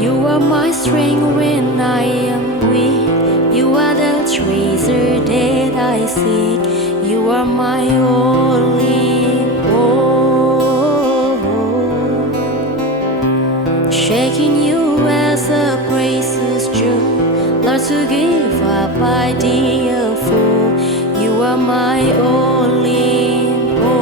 You are my strength when I am weak. You are the treasure that I seek. You are my all in all. Shaking you as a precious jewel, Lord, to give up I dear fool. You are my all in all.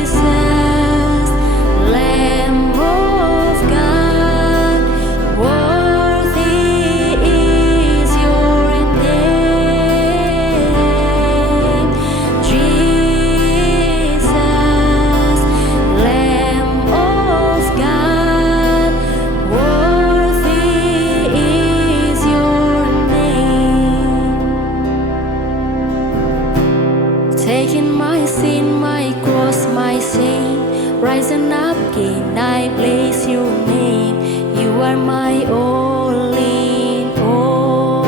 Jesus, Lamb of God, worthy is your name. Jesus, Lamb of God, worthy is your name. Taking my sin, my cross, my shame, rising up again, I place your name. You are my all in all.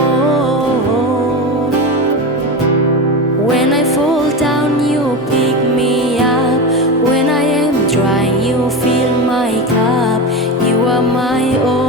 When I fall down, you pick me up. When I am dry, you fill my cup. You are my all.